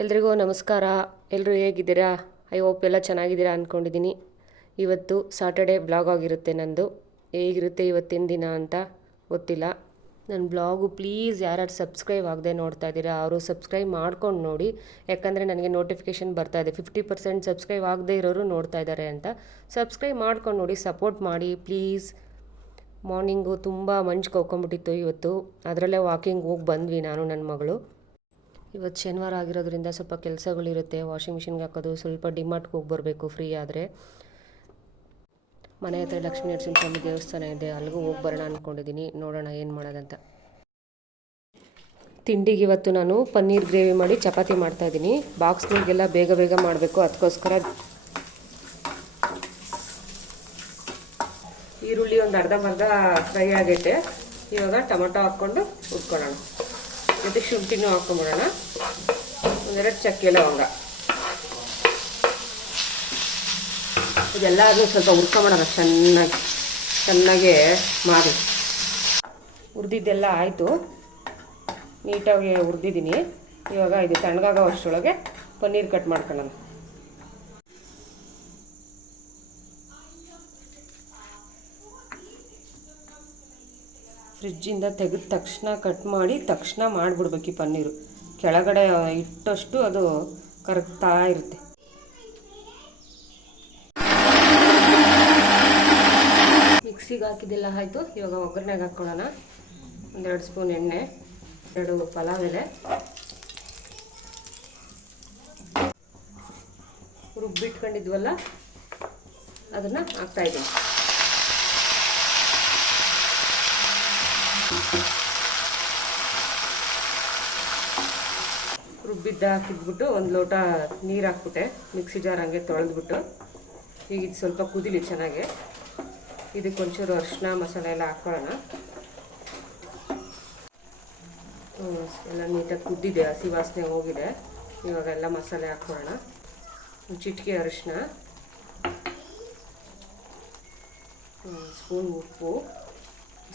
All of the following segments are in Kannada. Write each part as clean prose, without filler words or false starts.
ಎಲ್ರಿಗೂ ನಮಸ್ಕಾರ. ಎಲ್ಲರೂ ಹೇಗಿದ್ದೀರಾ? ಐ ಹೋಪ್ ಎಲ್ಲ ಚೆನ್ನಾಗಿದ್ದೀರಾ ಅಂದ್ಕೊಂಡಿದ್ದೀನಿ. ಇವತ್ತು ಸಾಟರ್ಡೇ ಬ್ಲಾಗ್ ಆಗಿರುತ್ತೆ ನಂದು. ಹೇಗಿರುತ್ತೆ ಇವತ್ತಿನ ದಿನ ಅಂತ ಗೊತ್ತಿಲ್ಲ. ನನ್ನ ಬ್ಲಾಗು ಪ್ಲೀಸ್ ಯಾರು ಸಬ್ಸ್ಕ್ರೈಬ್ ಆಗದೆ ನೋಡ್ತಾ ಇದ್ದೀರಾ ಅವರು ಸಬ್ಸ್ಕ್ರೈಬ್ ಮಾಡ್ಕೊಂಡು ನೋಡಿ. ಯಾಕಂದರೆ ನನಗೆ ನೋಟಿಫಿಕೇಷನ್ ಬರ್ತಾ ಇದೆ 50% ಸಬ್ಸ್ಕ್ರೈಬ್ ಆಗದೆ ಇರೋರು ನೋಡ್ತಾ ಇದ್ದಾರೆ ಅಂತ. ಸಬ್ಸ್ಕ್ರೈಬ್ ಮಾಡ್ಕೊಂಡು ನೋಡಿ, ಸಪೋರ್ಟ್ ಮಾಡಿ ಪ್ಲೀಸ್. ಮಾರ್ನಿಂಗು ತುಂಬ ಮಂಜು ಕವ್ಕೊಂಬಿಟ್ಟಿತ್ತು ಇವತ್ತು. ಅದರಲ್ಲೇ ವಾಕಿಂಗ್ ಹೋಗಿ ಬಂದ್ವಿ ನಾನು ನನ್ನ ಮಗಳು. ಇವತ್ತು ಶನಿವಾರ ಆಗಿರೋದ್ರಿಂದ ಸ್ವಲ್ಪ ಕೆಲಸಗಳಿರುತ್ತೆ. ವಾಷಿಂಗ್ ಮಿಷಿನ್ಗೆ ಹಾಕೋದು, ಸ್ವಲ್ಪ ಡಿಮಾರ್ಟ್ಗೆ ಹೋಗಿ ಬರಬೇಕು ಫ್ರೀ ಆದರೆ. ಮನೆ ಹತ್ರ ಲಕ್ಷ್ಮೀ ನರಸಿಂಹಸ್ವಾಮಿ ದೇವಸ್ಥಾನ ಇದೆ, ಅಲ್ಲಿಗೂ ಹೋಗಿ ಬರೋಣ ಅಂದ್ಕೊಂಡಿದ್ದೀನಿ. ನೋಡೋಣ ಏನು ಮಾಡೋದಂತ. ತಿಂಡಿಗೆ ಇವತ್ತು ನಾನು ಪನ್ನೀರ್ ಗ್ರೇವಿ ಮಾಡಿ ಚಪಾತಿ ಮಾಡ್ತಾಯಿದ್ದೀನಿ. ಬಾಕ್ಸ್ಗಳಿಗೆಲ್ಲ ಬೇಗ ಬೇಗ ಮಾಡಬೇಕು, ಅದಕ್ಕೋಸ್ಕರ ಈರುಳ್ಳಿ ಒಂದು ಅರ್ಧಂಬರ್ಧ ಫ್ರೈ ಆಗೈತೆ. ಇವಾಗ ಟೊಮೊಟೊ ಹಾಕ್ಕೊಂಡು ಉಟ್ಕೊಳ್ಳೋಣ. ಮತ್ತು ಶುಂಠಿನೂ ಹಾಕ್ಕೊಂಬಿಡೋಣ. ಒಂದೆರಡು ಚಕ್ಕೆ ಲವಂಗ ಇದೆಲ್ಲ ಸ್ವಲ್ಪ ಹುರ್ಕೊಂಬಿಡೋಣ ಚೆನ್ನಾಗಿ ಮಾಡಿ. ಹುರಿದಿದ್ದೆಲ್ಲ ಆಯಿತು, ನೀಟಾಗಿ ಹುರಿದಿದ್ದೀನಿ. ಇವಾಗ ಇದು ತಣ್ಣಗಾಗೋ ಅಷ್ಟರೊಳಗೆ ಪನ್ನೀರ್ ಕಟ್ ಮಾಡ್ಕೊಳ್ಳೋಣ. ಫ್ರಿಜ್ಜಿಂದ ತೆಗೆದ ತಕ್ಷಣ ಕಟ್ ಮಾಡಿ ತಕ್ಷಣ ಮಾಡಿಬಿಡ್ಬೇಕು ಈ ಪನ್ನೀರು. ಕೆಳಗಡೆ ಇಟ್ಟಷ್ಟು ಅದು ಕರಗ್ತಾ ಇರುತ್ತೆ. ಮಿಕ್ಸಿಗೆ ಹಾಕಿದ್ದೆಲ್ಲ ಆಯಿತು. ಇವಾಗ ಒಗ್ಗರಣೆಗೆ ಹಾಕ್ಕೊಳ್ಳೋಣ. 1-2 ಸ್ಪೂನ್ ಎಣ್ಣೆ, 2 ಪಲಾವ್ ಎಲೆ, ರುಬ್ಬಿಟ್ಕೊಂಡಿದ್ವಲ್ಲ ಅದನ್ನು ಹಾಕ್ತಾಯಿದ್ದೀನಿ. ರುಬ್ಬಿದ್ದ ಹಾಕಿದ್ಬಿಟ್ಟು 1 ಲೋಟ ನೀರು ಹಾಕ್ಬಿಟ್ಟೆ. ಮಿಕ್ಸಿ ಜಾರ್ ಹಂಗೆ ತೊಳೆದ್ಬಿಟ್ಟು ಈಗ ಇದು ಸ್ವಲ್ಪ ಕುದಿಲಿ ಚೆನ್ನಾಗೆ. ಇದಕ್ಕೆ ಒಂಚೂರು ಅರಿಶಿನ ಮಸಾಲೆ ಎಲ್ಲ ಹಾಕ್ಕೊಳ್ಳೋಣ. ಎಲ್ಲ ನೀಟಾಗಿ ಕುದ್ದಿದೆ, ಹಸಿ ವಾಸನೆ ಹೋಗಿದೆ. ಇವಾಗ ಎಲ್ಲ ಮಸಾಲೆ ಹಾಕ್ಕೊಳ್ಳೋಣ. ಒಂದು ಚಿಟಿಕೆ ಅರಿಶಿನ, 1 ಸ್ಪೂನ್ ಉಪ್ಪು,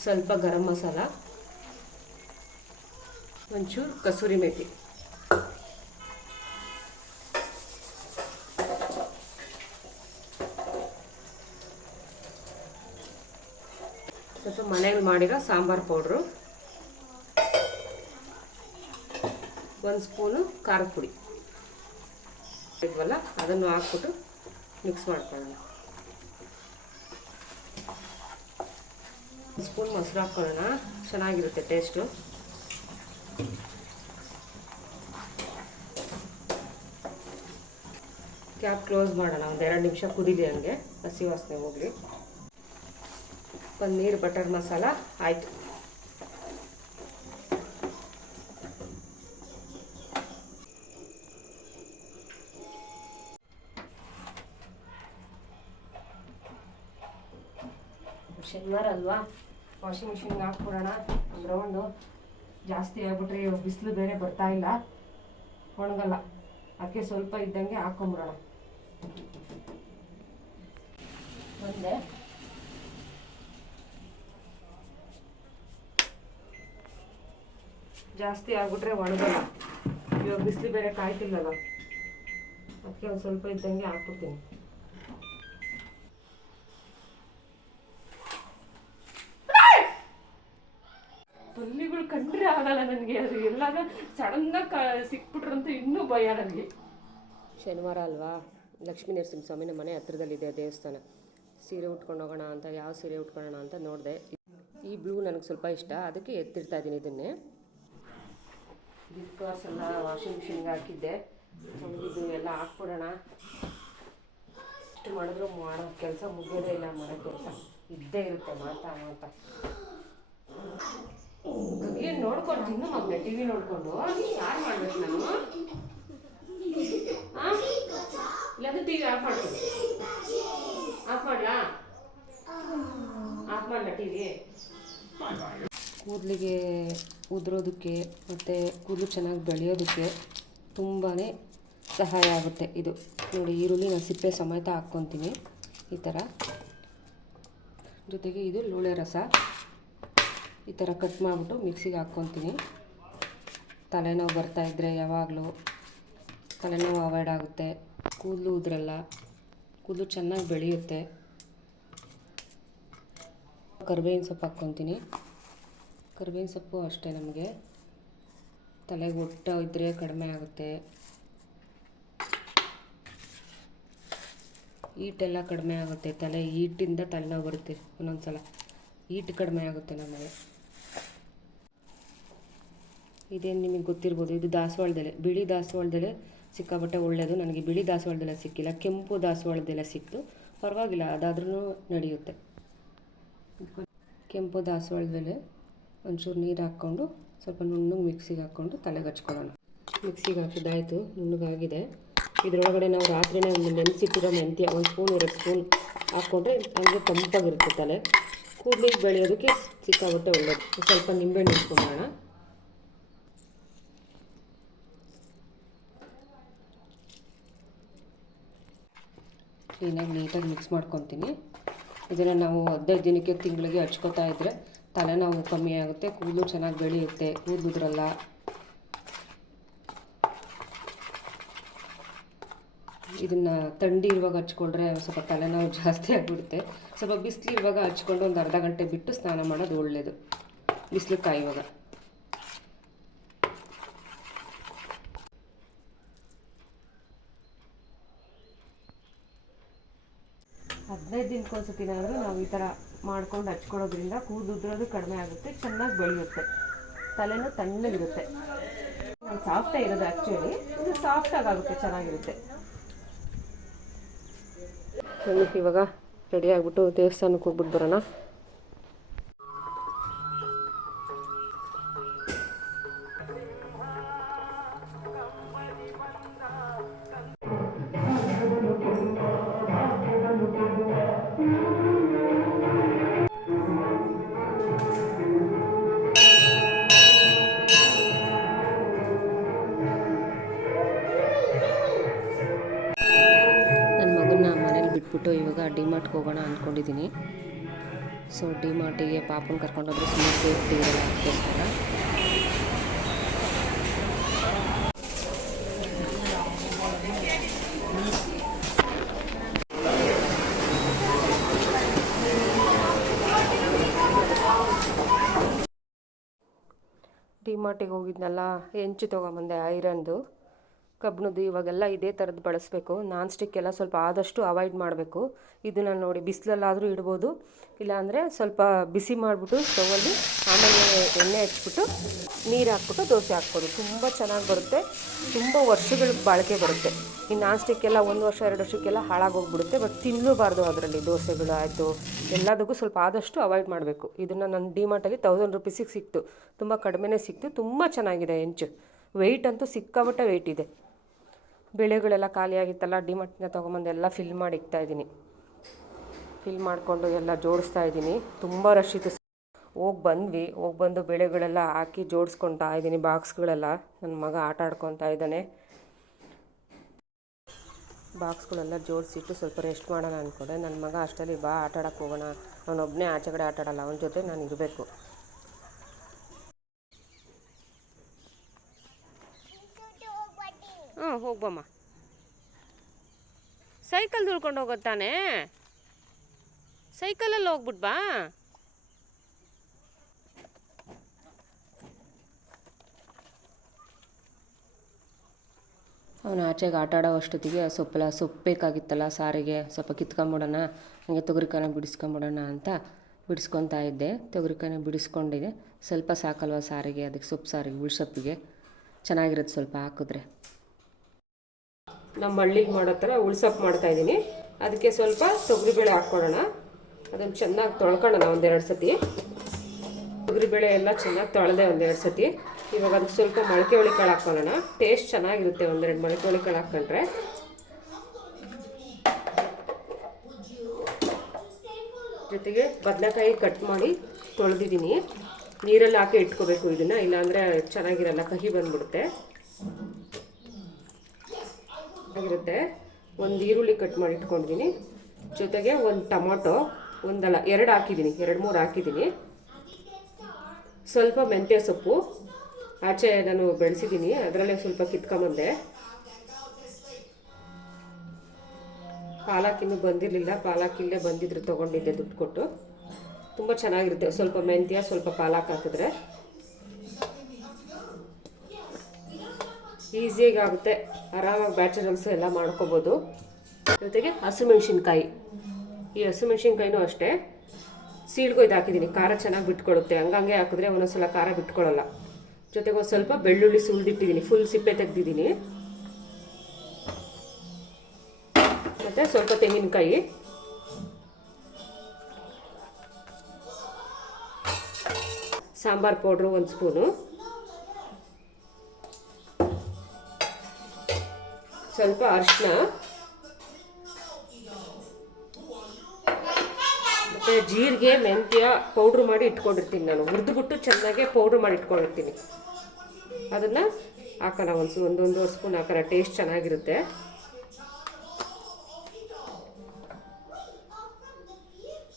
ಸ್ವಲ್ಪ ಗರಂ ಮಸಾಲ, ಒಂಚೂರು ಕಸೂರಿ ಮೇಥಿ. ಸ್ವಲ್ಪ ಮನೇಲಿ ಮಾಡಿರೋ ಸಾಂಬಾರು ಪೌಡ್ರು, 1 ಸ್ಪೂನು ಖಾರದ ಪುಡಿ ಇದ್ವಲ್ಲ ಅದನ್ನು ಹಾಕ್ಬಿಟ್ಟು ಮಿಕ್ಸ್ ಮಾಡ್ಕೊಳ್ಳೋಣ. 1 ಸ್ಪೂನ್ ಮೊಸರು ಹಾಕ್ಕೊಳ್ಳೋಣ, ಚೆನ್ನಾಗಿರುತ್ತೆ ಟೇಸ್ಟು. ಕ್ಯಾಪ್ ಕ್ಲೋಸ್ ಮಾಡೋಣ. 1-2 ನಿಮಿಷ ಕುದಿಲಿ, ಹಂಗೆ ಹಸಿ ವಾಸನೆ ಹೋಗಲಿ. ಪನ್ನೀರ್ ಬಟರ್ ಮಸಾಲ ಆಯಿತು. ಶನಿವಾರ ಅಲ್ವಾ, ವಾಷಿಂಗ್ ಮಿಷಿನ್ಗೆ ಹಾಕ್ಬಿಡೋಣ. ಒಂದು ರೌಂಡು ಜಾಸ್ತಿ ಆಗ್ಬಿಟ್ರೆ ಬಿಸಿಲು ಬೇರೆ ಬರ್ತಾ ಇಲ್ಲ, ಒಣಗಲ್ಲ. ಅದಕ್ಕೆ ಸ್ವಲ್ಪ ಇದ್ದಂಗೆ ಹಾಕ್ಕೊಂಬಿಡೋಣ. ಒಂದೇ ಜಾಸ್ತಿ ಆಗ್ಬಿಟ್ರೆ ಒಣಗಲ್ಲ. ಇವಾಗ ಬಿಸಿಲು ಬೇರೆ ಕಾಯ್ತಿಲ್ಲಲ್ಲ, ಅದಕ್ಕೆ ಒಂದು ಸ್ವಲ್ಪ ಇದ್ದಂಗೆ ಹಾಕ್ಬಿಡ್ತೀನಿ. ಬಲ್ಲಿಗಳು ಕಂಡ್ರೆ ಆಗಲ್ಲ ನನಗೆ. ಅದು ಎಲ್ಲಾಗ ಸಡನ್ನಾಗಿ ಸಿಕ್ಬಿಟ್ರಂತೂ ಇನ್ನೂ ಭಯ ನನಗೆ. ಶನಿವಾರ ಅಲ್ವಾ, ಲಕ್ಷ್ಮೀ ನರಸಿಂಹಸ್ವಾಮಿ ನಮ್ಮ ಮನೆ ಹತ್ರದಲ್ಲಿದೆ ದೇವಸ್ಥಾನ. ಸೀರೆ ಉಟ್ಕೊಂಡು ಹೋಗೋಣ ಅಂತ, ಯಾವ ಸೀರೆ ಉಟ್ಕೊಳ್ಳೋಣ ಅಂತ ನೋಡಿದೆ. ಈ ಬ್ಲೂ ನನಗೆ ಸ್ವಲ್ಪ ಇಷ್ಟ, ಅದಕ್ಕೆ ಎತ್ತಿರ್ತಾ ಇದ್ದೀನಿ ಇದನ್ನೇ. ಗಿಫ್ಟ್ ಕಾರ್ಸ್ ಎಲ್ಲ ವಾಷಿಂಗ್ ಮಿಷಿನ್ಗೆ ಹಾಕಿದ್ದೆ. ಇದು ಎಲ್ಲ ಹಾಕ್ಬಿಡೋಣ. ಇಷ್ಟು ಮಾಡಿದ್ರು ಮಾಡೋ ಕೆಲಸ ಮುಗಿಯೋದೇ ಇಲ್ಲ. ಮಾಡೋ ಕೆಲಸ ಇದ್ದೇ ಇರುತ್ತೆ ಮಾಡ್ತಾ ಮಾಡ್ತಾ. ಏನು ನೋಡ್ಕೊಂಡು ತಿನ್ನು ಮಗನೆ, ಟಿ ವಿ ನೋಡಿಕೊಂಡು ಯಾರು ಮಾಡ್ಬೇಕು ನಾನು? ಇಲ್ಲಾಂದ್ರೆ ಟಿ ವಿ ಆಫ್ ಮಾಡ್ತೀನಿ. ಆಫ್ ಮಾಡಲಾ? ಆಫ್ ಮಾಡಲ ಟಿ ವಿ? ಕೂದಲಿಗೆ ಉದುರೋದಕ್ಕೆ ಮತ್ತು ಕೂದಲು ಚೆನ್ನಾಗಿ ಬೆಳೆಯೋದಕ್ಕೆ ತುಂಬಾ ಸಹಾಯ ಆಗುತ್ತೆ ಇದು. ನೋಡಿ, ಈರುಳ್ಳಿ ನಾನು ಸಿಪ್ಪೆ ಸಮೇತ ಹಾಕ್ಕೊತೀನಿ ಈ ಥರ. ಜೊತೆಗೆ ಇದು ಲೋಳೆ ರಸ ಈ ಥರ ಕಟ್ ಮಾಡಿಬಿಟ್ಟು ಮಿಕ್ಸಿಗೆ ಹಾಕ್ಕೊತೀನಿ. ತಲೆನೋವು ಬರ್ತಾಯಿದ್ರೆ ಯಾವಾಗಲೂ ತಲೆನೋವು ಅವಾಯ್ಡ್ ಆಗುತ್ತೆ, ಕೂದಲು ಉದ್ರಲ್ಲ, ಕೂದಲು ಚೆನ್ನಾಗಿ ಬೆಳೆಯುತ್ತೆ. ಕರಿಬೇವಿನ ಸೊಪ್ಪು ಹಾಕ್ಕೊತೀನಿ. ಕರಿಬೇವಿನ ಸೊಪ್ಪು ಅಷ್ಟೇ ನಮಗೆ ತಲೆಗೆ ಒಟ್ಟು ಇದ್ದರೆ ಕಡಿಮೆ ಆಗುತ್ತೆ, ಈಟೆಲ್ಲ ಕಡಿಮೆ ಆಗುತ್ತೆ. ಈಟಿಂದ ತಲೆನೋವು ಬರುತ್ತೆ, ಒಂದೊಂದು ಸಲ ಈಟ್ ಕಡಿಮೆ ಆಗುತ್ತೆ ನಮಗೆ. ಇದೇನು ನಿಮಗೆ ಗೊತ್ತಿರ್ಬೋದು, ಇದು ದಾಸವಾಳದೆಲೆ, ಬಿಳಿ ದಾಸವಾಳದೆಲೆ ಸಿಕ್ಕಾಬಟ್ಟೆ ಒಳ್ಳೆಯದು. ನನಗೆ ಬಿಳಿ ದಾಸವಾಳದೆಲೆ ಸಿಕ್ಕಿಲ್ಲ, ಕೆಂಪು ದಾಸವಾಳದೆಲೆ ಸಿಕ್ತು, ಪರವಾಗಿಲ್ಲ, ಅದಾದ್ರೂ ನಡೆಯುತ್ತೆ. ಕೆಂಪು ದಾಸವಾಳದೆಲೆ ಒಂಚೂರು ನೀರು ಹಾಕ್ಕೊಂಡು ಸ್ವಲ್ಪ ನುಣ್ಣಗೆ ಮಿಕ್ಸಿಗೆ ಹಾಕ್ಕೊಂಡು ತಲೆಗೆ ಹಚ್ಕೊಳ್ಳೋಣ. ಮಿಕ್ಸಿಗೆ ಹಾಕಿದ್ದಾಯಿತು, ನುಣ್ಣಗಾಗಿದೆ. ಇದರೊಳಗಡೆ ನಾವು ರಾತ್ರಿನೇ ಒಂದು ನೆನೆಸಿಟ್ಟಿರೋ ಮೆಂತ್ಯ 1 ಸ್ಪೂನ್ 2 ಸ್ಪೂನ್ ಹಾಕ್ಕೊಂಡ್ರೆ ಹಂಗೆ ತಂಪಾಗಿರುತ್ತೆ ತಲೆ. ಕೂದಲಿಗೆ ಬೆಳೆಯೋದಕ್ಕೆ ಸಿಕ್ಕಾಬಟ್ಟೆ ಒಳ್ಳೆಯದು. ಸ್ವಲ್ಪ ನಿಂಬೆಹಣ್ಣು ಇಟ್ಕೊಂಬೋಣ. ಕ್ಲೀನಾಗಿ ನೀಟಾಗಿ ಮಿಕ್ಸ್ ಮಾಡ್ಕೊತೀನಿ. ಇದನ್ನು ನಾವು 15 ದಿನಕ್ಕೆ ತಿಂಗಳಿಗೆ ಹಚ್ಕೋತಾ ಇದ್ದರೆ ತಲೆನೋವು ಕಮ್ಮಿ ಆಗುತ್ತೆ, ಕೂದಲು ಚೆನ್ನಾಗಿ ಬೆಳೆಯುತ್ತೆ, ಕೂದಲು ಉದ್ರಲ್ಲ. ಇದನ್ನು ಥಂಡಿ ಇರುವಾಗ ಹಚ್ಕೊಂಡ್ರೆ ಸ್ವಲ್ಪ ತಲೆನೋವು ಜಾಸ್ತಿ ಆಗಿಬಿಡುತ್ತೆ. ಸ್ವಲ್ಪ ಬಿಸಿಲು ಇರುವಾಗ ಹಚ್ಕೊಂಡು ಒಂದು ಅರ್ಧ ಗಂಟೆ ಬಿಟ್ಟು ಸ್ನಾನ ಮಾಡೋದು ಒಳ್ಳೆಯದು, ಬಿಸಿಲು ಕಾಯುವಾಗ. ಹದಿನೈದು ದಿನಕ್ಕೊಂದ್ಸತಿನಾದರೂ ನಾವು ಈ ಥರ ಮಾಡ್ಕೊಂಡು ಹಚ್ಕೊಳ್ಳೋದ್ರಿಂದ ಕೂದಲು ಉದ್ರೋದು ಕಡಿಮೆ ಆಗುತ್ತೆ, ಚೆನ್ನಾಗಿ ಬೆಳೆಯುತ್ತೆ, ತಲೆನೂ ತಣ್ಣಗಿರುತ್ತೆ. ನಾನು ಸಾಫ್ಟಾಗಿ ಇರೋದು ಆ್ಯಕ್ಚುಲಿ, ಇದು ಸಾಫ್ಟಾಗಿ ಆಗುತ್ತೆ, ಚೆನ್ನಾಗಿರುತ್ತೆ. ಇವಾಗ ರೆಡಿ ಆಗಿಬಿಟ್ಟು ದೇವಸ್ಥಾನಕ್ಕೆ ಹೋಗ್ಬಿಟ್ಟು ಬರೋಣ. ಬಿಟ್ಬಿಟ್ಟು ಇವಾಗ ಡಿಮಾರ್ಟ್ಗೆ ಹೋಗೋಣ ಅಂದ್ಕೊಂಡಿದ್ದೀನಿ. ಸೊ ಡಿಮಾರ್ಟಿಗೆ ಪಾಪನ ಕರ್ಕೊಂಡೋದ್ರೆ ಸುಮ್ಮನೆ ಸೇಫ್ಟಿ ಇರಲ್ಲ, ಅದಕ್ಕೋಸ್ಕರ. ಡಿಮಾರ್ಟಿಗೆ ಹೋಗಿದ್ನಲ್ಲ, ಹೆಂಚು ತೊಗೊಂಬಂದೆ ಐರನ್ದು, ಕಬ್ಬಿಣದ್ದು. ಇವಾಗೆಲ್ಲ ಇದೇ ಥರದ್ದು ಬಳಸಬೇಕು. ನಾನ್ ಸ್ಟಿಕ್ ಎಲ್ಲ ಸ್ವಲ್ಪ ಆದಷ್ಟು ಅವಾಯ್ಡ್ ಮಾಡಬೇಕು. ಇದನ್ನು ನೋಡಿ ಬಿಸಿಲಲ್ಲಾದರೂ ಇಡ್ಬೋದು, ಇಲ್ಲಾಂದರೆ ಸ್ವಲ್ಪ ಬಿಸಿ ಮಾಡಿಬಿಟ್ಟು ಸ್ಟೌವಲ್ಲಿ ಆಮೇಲೆ ಎಣ್ಣೆ ಹಚ್ಬಿಟ್ಟು ನೀರು ಹಾಕ್ಬಿಟ್ಟು ದೋಸೆ ಹಾಕ್ಬೋದು. ತುಂಬ ಚೆನ್ನಾಗಿ ಬರುತ್ತೆ, ತುಂಬ ವರ್ಷಗಳಿಗೆ ಬಾಳಿಕೆ ಬರುತ್ತೆ. ಈ ನಾನ್ ಸ್ಟಿಕ್ ಎಲ್ಲ 1 ವರ್ಷ 2 ವರ್ಷಕ್ಕೆಲ್ಲ ಹಾಳಾಗೋಗ್ಬಿಡುತ್ತೆ. ಬಟ್ ತಿನ್ನಲೂಬಾರ್ದು, ಅದರಲ್ಲಿ ದೋಸೆಗಳು ಆಯಿತು ಎಲ್ಲದಕ್ಕೂ ಸ್ವಲ್ಪ ಆದಷ್ಟು ಅವಾಯ್ಡ್ ಮಾಡಬೇಕು. ಇದನ್ನು ನನ್ನ ಡಿಮಾರ್ಟಲ್ಲಿ 1000 ರೂಪೀಸಿಗೆ ಸಿಕ್ತು, ತುಂಬ ಕಡಿಮೆನೇ ಸಿಕ್ತು. ತುಂಬ ಚೆನ್ನಾಗಿದೆ ಹೆಂಚು, ವೆಯ್ಟ್ ಅಂತೂ ಸಿಕ್ಕಾಬಟ್ಟೆ ವೆಯ್ಟ್ ಇದೆ. ಬೆಳೆಗಳೆಲ್ಲ ಖಾಲಿಯಾಗಿತ್ತಲ್ಲ, ಡಿಮಾರ್ಟಿಂದ ತೊಗೊಂಬಂದು ಎಲ್ಲ ಫಿಲ್ ಮಾಡಿ ಇಕ್ತಾಯಿದ್ದೀನಿ. ಫಿಲ್ ಮಾಡಿಕೊಂಡು ಎಲ್ಲ ಜೋಡಿಸ್ತಾ ಇದ್ದೀನಿ. ತುಂಬ ರಶ್ ಇತ್ತು. ಹೋಗಿ ಬಂದು ಬೆಳೆಗಳೆಲ್ಲ ಹಾಕಿ ಜೋಡಿಸ್ಕೊತಾ ಇದ್ದೀನಿ, ಬಾಕ್ಸ್ಗಳೆಲ್ಲ. ನನ್ನ ಮಗ ಆಟ ಆಡ್ಕೊತಾ ಇದ್ದಾನೆ. ಬಾಕ್ಸ್ಗಳೆಲ್ಲ ಜೋಡಿಸಿಟ್ಟು ಸ್ವಲ್ಪ ರೆಸ್ಟ್ ಮಾಡೋಣ ಅಂದ್ಕೊಂಡೆ. ನನ್ನ ಮಗ ಅಷ್ಟರಲ್ಲಿ ಬಾ ಆಟ ಆಡೋಕ್ಕೆ ಹೋಗೋಣ, ಅವನೊಬ್ಬನೇ ಆಚೆ ಕಡೆ ಆಟ ಆಡಲ್ಲ, ಅವನ ಜೊತೆ ನಾನು ಇರಬೇಕು. ಹೋಗ್ಬಮ್ಮ, ಸೈಕಲ್ ತುಳ್ಕೊಂಡು ಹೋಗುತ್ತಾನೆ, ಸೈಕಲಲ್ಲಿ ಹೋಗ್ಬಿಟ್ಟು ಬಾ. ಅವನು ಆಚೆಗೆ ಆಟ ಆಡೋ ಅಷ್ಟೊತ್ತಿಗೆ ಸೊಪ್ಪು ಬೇಕಾಗಿತ್ತಲ್ಲ ಸಾರಿಗೆ, ಸ್ವಲ್ಪ ಕಿತ್ಕೊಂಬಿಡೋಣ, ಹಾಗೆ ತೊಗರಿಕಾಯಿನ ಬಿಡಿಸ್ಕೊಂಬಿಡೋಣ ಅಂತ ಬಿಡಿಸ್ಕೊತಾ ಇದ್ದೆ. ತೊಗರಿಕಾಯಿನ ಬಿಡಿಸ್ಕೊಂಡಿದೆ. ಸ್ವಲ್ಪ ಸಾಕಲ್ವ ಸಾರಿಗೆ, ಅದಕ್ಕೆ ಸಾರಿಗೆ ಉಳ್ಸೊಪ್ಪಿಗೆ ಚೆನ್ನಾಗಿರುತ್ತೆ ಸ್ವಲ್ಪ ಹಾಕಿದ್ರೆ. ನಮ್ಮ ಹಳ್ಳಿಗೆ ಮಾಡೋ ಥರ ಉಳ್ಸೊಪ್ಪು ಮಾಡ್ತಾಯಿದ್ದೀನಿ. ಅದಕ್ಕೆ ಸ್ವಲ್ಪ ತೊಗರಿಬೇಳೆ ಹಾಕ್ಕೊಳ್ಳೋಣ. ಅದನ್ನು ಚೆನ್ನಾಗಿ ತೊಳ್ಕೊಳ್ಳೋಣ 1-2 ಸತಿ. ತೊಗರಿಬೇಳೆ ಎಲ್ಲ ಚೆನ್ನಾಗಿ ತೊಳೆದೆ 1-2 ಸತಿ. ಇವಾಗ ಅದಕ್ಕೆ ಸ್ವಲ್ಪ ಮೊಳಕೆ ಹುಳಿ ಕಾಳು ಹಾಕ್ಕೊಳ್ಳೋಣ. ಟೇಸ್ಟ್ ಚೆನ್ನಾಗಿರುತ್ತೆ 1-2 ಮೊಳಕೆ ಹುಳಿ ಕಾಳು ಹಾಕ್ಕೊಂಡ್ರೆ. ಜೊತೆಗೆ ಬದನೆಕಾಯಿ ಕಟ್ ಮಾಡಿ ತೊಳೆದಿದ್ದೀನಿ. ನೀರಲ್ಲಿ ಹಾಕಿ ಇಟ್ಕೋಬೇಕು ಇದನ್ನು, ಇಲ್ಲಾಂದರೆ ಚೆನ್ನಾಗಿರಲ್ಲ, ಕಹಿ ಬಂದ್ಬಿಡುತ್ತೆ. ಆಗಿರುತ್ತೆ. ಒಂದು ಈರುಳ್ಳಿ ಕಟ್ ಮಾಡಿ ಇಟ್ಕೊಂಡಿದ್ದೀನಿ. ಜೊತೆಗೆ ಒಂದು ಟೊಮೊಟೊ, 2 ಹಾಕಿದ್ದೀನಿ, 2-3 ಹಾಕಿದ್ದೀನಿ. ಸ್ವಲ್ಪ ಮೆಂತ್ಯ ಸೊಪ್ಪು ಆಚೆ ನಾನು ಬೆಳೆಸಿದ್ದೀನಿ, ಅದರಲ್ಲೇ ಸ್ವಲ್ಪ ಕಿತ್ಕೊಂಬಂದೆ. ಪಾಲಕ್ ಇನ್ನೂ ಬಂದಿರಲಿಲ್ಲ, ಪಾಲಕ್ ಇಲ್ಲೇ ಬಂದಿದ್ರೆ ತೊಗೊಂಡಿದ್ದೆ ದುಡ್ಡು ಕೊಟ್ಟು. ತುಂಬ ಚೆನ್ನಾಗಿರುತ್ತೆ. ಸ್ವಲ್ಪ ಮೆಂತ್ಯ, ಸ್ವಲ್ಪ ಪಾಲಕ್ ಹಾಕಿದ್ರೆ ಈಸಿಯಾಗಿ ಆಗುತ್ತೆ. ಆರಾಮಾಗಿ ಬ್ಯಾಚಲರ್ಸು ಎಲ್ಲ ಮಾಡ್ಕೋಬೋದು. ಜೊತೆಗೆ ಹಸಿಮೆಣ್ಸಿನ್ಕಾಯಿ, ಈ ಹಸಿಮೆಣ್ಸಿನ್ಕಾಯಿನೂ ಅಷ್ಟೇ ಸೀಳ್ಕೊಯ್ದು ಹಾಕಿದ್ದೀನಿ. ಖಾರ ಚೆನ್ನಾಗಿ ಬಿಟ್ಕೊಡುತ್ತೆ. ಹಂಗಂಗೆ ಹಾಕಿದ್ರೆ ಒಂದೊಂದ್ಸಲ ಖಾರ ಬಿಟ್ಕೊಳ್ಳಲ್ಲ. ಜೊತೆಗೆ ಒಂದು ಸ್ವಲ್ಪ ಬೆಳ್ಳುಳ್ಳಿ ಸುಲಿದಿಟ್ಟಿದ್ದೀನಿ, ಫುಲ್ ಸಿಪ್ಪೆ ತೆಗೆದಿದ್ದೀನಿ. ಮತ್ತು ಸ್ವಲ್ಪ ತೆಂಗಿನಕಾಯಿ, ಸಾಂಬಾರು ಪೌಡ್ರು 1 ಸ್ಪೂನು, ಸ್ವಲ್ಪ ಅರಿಶಿನ, ಮತ್ತು ಜೀರಿಗೆ, ಮೆಂತ್ಯ ಪೌಡ್ರ್ ಮಾಡಿ ಇಟ್ಕೊಂಡಿರ್ತೀನಿ ನಾನು. ಹುರಿದ್ಬಿಟ್ಟು ಚೆನ್ನಾಗೆ ಪೌಡ್ರ್ ಮಾಡಿ ಇಟ್ಕೊಂಡಿರ್ತೀನಿ. ಅದನ್ನು ಹಾಕೋಣ, ಒಂದೊಂದು ಸ್ಪೂನ್ ಹಾಕೋಣ, ಟೇಸ್ಟ್ ಚೆನ್ನಾಗಿರುತ್ತೆ.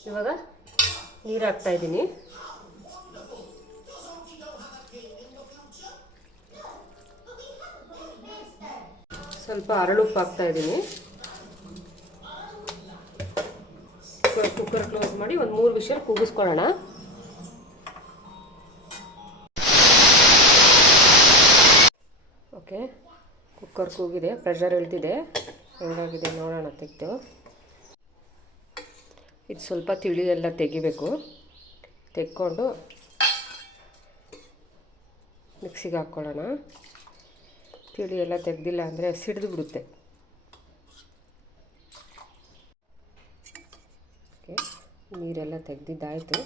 ಇವಾಗ ನೀರು ಹಾಕ್ತಾಯಿದ್ದೀನಿ. ಸ್ವಲ್ಪ ಅರಳುಪ್ಪು ಹಾಕ್ತಾಯಿದ್ದೀನಿ. ಕುಕ್ಕರ್ ಕ್ಲೋಸ್ ಮಾಡಿ ಒಂದು 3 ವಿಷಲ್ ಕೂಗಿಸ್ಕೊಳ್ಳೋಣ. ಓಕೆ, ಕುಕ್ಕರ್ ಕೂಗಿದೆ, ಪ್ರೆಷರ್ ಇಳ್ತಿದೆ. ಹೆಂಗಾಗಿದೆ ನೋಡೋಣ, ತೆಗೆದು. ಇದು ಸ್ವಲ್ಪ ತಿಳಿ ಎಲ್ಲ ತೆಗಿಬೇಕು. ತೆಕ್ಕೊಂಡು ಮಿಕ್ಸಿಗೆ ಹಾಕ್ಕೊಳ್ಳೋಣ. ತಿಳಿ ಎಲ್ಲ ತೆಗೆದಿಲ್ಲ ಅಂದರೆ ಸಿಡಿದು ಬಿಡುತ್ತೆ. ಓಕೆ, ನೀರೆಲ್ಲ ತೆಗೆದಿದ್ದಾಯಿತು.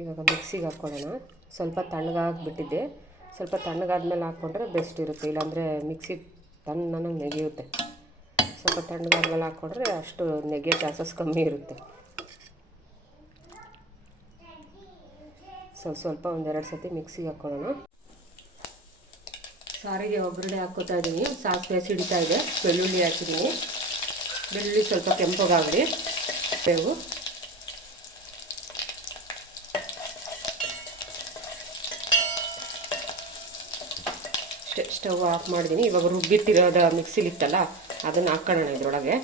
ಇವಾಗ ಮಿಕ್ಸಿಗೆ ಹಾಕ್ಕೊಳ್ಳೋಣ. ಸ್ವಲ್ಪ ತಣ್ಣಗಾಗಿಬಿಟ್ಟಿದ್ದೆ. ಸ್ವಲ್ಪ ತಣ್ಣಗಾದ್ಮೇಲೆ ಹಾಕ್ಕೊಂಡ್ರೆ ಬೆಸ್ಟ್ ಇರುತ್ತೆ, ಇಲ್ಲಾಂದರೆ ಮಿಕ್ಸಿ ತಣ್ಣಗೆ ನೆಗೆಯುತ್ತೆ. ಸ್ವಲ್ಪ ತಣ್ಣಗಾದ್ಮೇಲೆ ಹಾಕ್ಕೊಂಡ್ರೆ ಅಷ್ಟು ನೆಗೆಯೋ ಚಾನ್ಸಸ್ ಕಮ್ಮಿ ಇರುತ್ತೆ. ಸ್ವಲ್ಪ 1-2 ಸತಿ ಮಿಕ್ಸಿಗೆ ಹಾಕ್ಕೊಳ್ಳೋಣ. ಸಾರಿಗೆ ಒಗ್ಗರಣೆ ಹಾಕ್ಕೋತಾ ಇದ್ದೀನಿ. ಸಾಸಿವೆ ಸಿಡಿತಾ ಇದೆ, ಬೆಳ್ಳುಳ್ಳಿ ಹಾಕಿದ್ದೀನಿ. ಬೆಳ್ಳುಳ್ಳಿ ಸ್ವಲ್ಪ ಕೆಂಪಗಾಗಲಿ. ಬೇವು, ಸ್ಟವ್ ಆಫ್ ಮಾಡಿದ್ದೀನಿ. ಇವಾಗ ರುಬ್ಬಿಟ್ಟಿರೋದ ಮಿಕ್ಸಿಲಿತ್ತಲ್ಲ ಅದನ್ನು ಹಾಕ್ಕೊಳ್ಳೋಣ ಇದರೊಳಗೆ.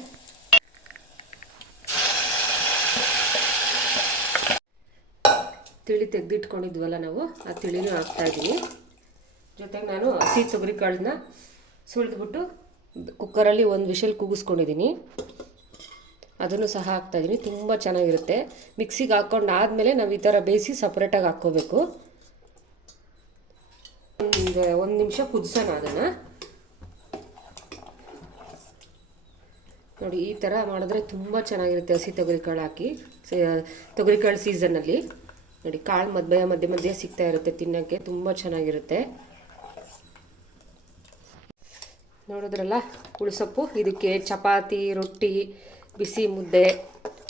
ತಿಳಿ ತೆಗೆದಿಟ್ಕೊಂಡಿದ್ವಲ್ಲ ನಾವು, ಆ ತಿಳಿನೂ ಹಾಕ್ತಾಯಿದ್ದೀನಿ. ಜೊತೆಗೆ ನಾನು ಹಸಿ ತೊಗರಿ ಕಾಳನ್ನ ಸುಳಿದ್ಬಿಟ್ಟು ಕುಕ್ಕರಲ್ಲಿ 1 ವಿಷಲ್ ಕೂಗಿಸ್ಕೊಂಡಿದ್ದೀನಿ. ಅದನ್ನು ಸಹ ಹಾಕ್ತಾಯಿದ್ದೀನಿ. ತುಂಬ ಚೆನ್ನಾಗಿರುತ್ತೆ. ಮಿಕ್ಸಿಗೆ ಹಾಕ್ಕೊಂಡು ಆದಮೇಲೆ ನಾವು ಈ ಥರ ಬೇಯಿಸಿ ಸಪ್ರೇಟಾಗಿ ಹಾಕ್ಕೋಬೇಕು. ಒಂದು ನಿಮಿಷ ಕುದಿಸೋಣ ಅದನ್ನು. ನೋಡಿ, ಈ ಥರ ಮಾಡಿದ್ರೆ ತುಂಬ ಚೆನ್ನಾಗಿರುತ್ತೆ. ಹಸಿ ತೊಗರಿಕಾಳು ಹಾಕಿ, ತೊಗರಿಕಾಳು ಸೀಸನ್ನಲ್ಲಿ ನೋಡಿ, ಕಾಳು ಮಧ್ಯ ಮಧ್ಯೆ ಸಿಗ್ತಾ ಇರುತ್ತೆ ತಿನ್ನೋಕ್ಕೆ, ತುಂಬ ಚೆನ್ನಾಗಿರುತ್ತೆ. ನೋಡಿದ್ರಲ್ಲ, ಉಳಿಸೊಪ್ಪು. ಇದಕ್ಕೆ ಚಪಾತಿ, ರೊಟ್ಟಿ, ಬಿಸಿ ಮುದ್ದೆ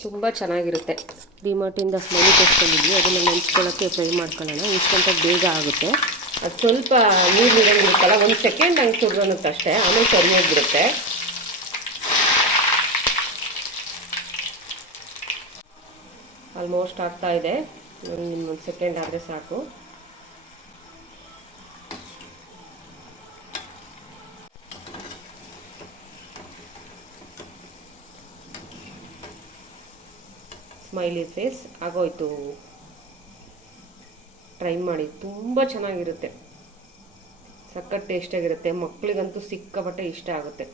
ತುಂಬ ಚೆನ್ನಾಗಿರುತ್ತೆ. ಡಿಮಾರ್ಟಿಂದ ಸ್ಮೈಲಿ ತರಿಸ್ಕೊಂಡಿದ್ವಿ, ಅದನ್ನು ನೆಂಚ್ಕೊಳ್ಳೋಕ್ಕೆ ಫ್ರೈ ಮಾಡ್ಕೊಳ್ಳೋಣ. ಇನ್ಸ್ಟಂಟಾಗಿ ಬೇಗ ಆಗುತ್ತೆ. ಅದು ಸ್ವಲ್ಪ ನೀರಿರಂಗಿರುತ್ತಲ್ಲ, 1 ಸೆಕೆಂಡ್ ಹಂಗೆ ಸುಡ್ರನ್ನುತ್ತೆ ಅಷ್ಟೇ, ಆಮೇಲೆ ಸರಿಯಾಗಿಬಿಡುತ್ತೆ. ಆಲ್ಮೋಸ್ಟ್ ಆಗ್ತಾ ಇದೆ. 1 ಸೆಕೆಂಡ್ ಆದರೆ ಸಾಕು. ಸ್ಮೈಲಿ ಫೇಸ್ ಆಗೋಯ್ತು. ಟ್ರೈ ಮಾಡಿ, ತುಂಬ ಚೆನ್ನಾಗಿರುತ್ತೆ. ಸಖತ್ ಟೇಸ್ಟಾಗಿರುತ್ತೆ. ಮಕ್ಕಳಿಗಂತೂ ಸಿಕ್ಕಾಪಟ್ಟೆ ಇಷ್ಟ ಆಗುತ್ತೆ.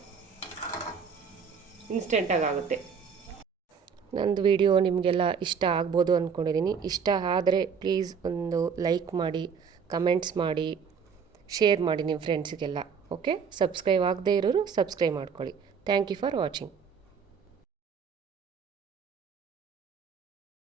ಇನ್ಸ್ಟೆಂಟಾಗಿ ಆಗುತ್ತೆ. ನಂದು ವಿಡಿಯೋ ನಿಮಗೆಲ್ಲ ಇಷ್ಟ ಆಗ್ಬೋದು ಅಂದ್ಕೊಂಡಿದ್ದೀನಿ. ಇಷ್ಟ ಆದರೆ ಪ್ಲೀಸ್ ಒಂದು ಲೈಕ್ ಮಾಡಿ, ಕಮೆಂಟ್ಸ್ ಮಾಡಿ, ಶೇರ್ ಮಾಡಿ ನಿಮ್ಮ ಫ್ರೆಂಡ್ಸಿಗೆಲ್ಲ. ಓಕೆ, ಸಬ್ಸ್ಕ್ರೈಬ್ ಆಗದೇ ಇರೋರು ಸಬ್ಸ್ಕ್ರೈಬ್ ಮಾಡ್ಕೊಳ್ಳಿ. Thank you for watching.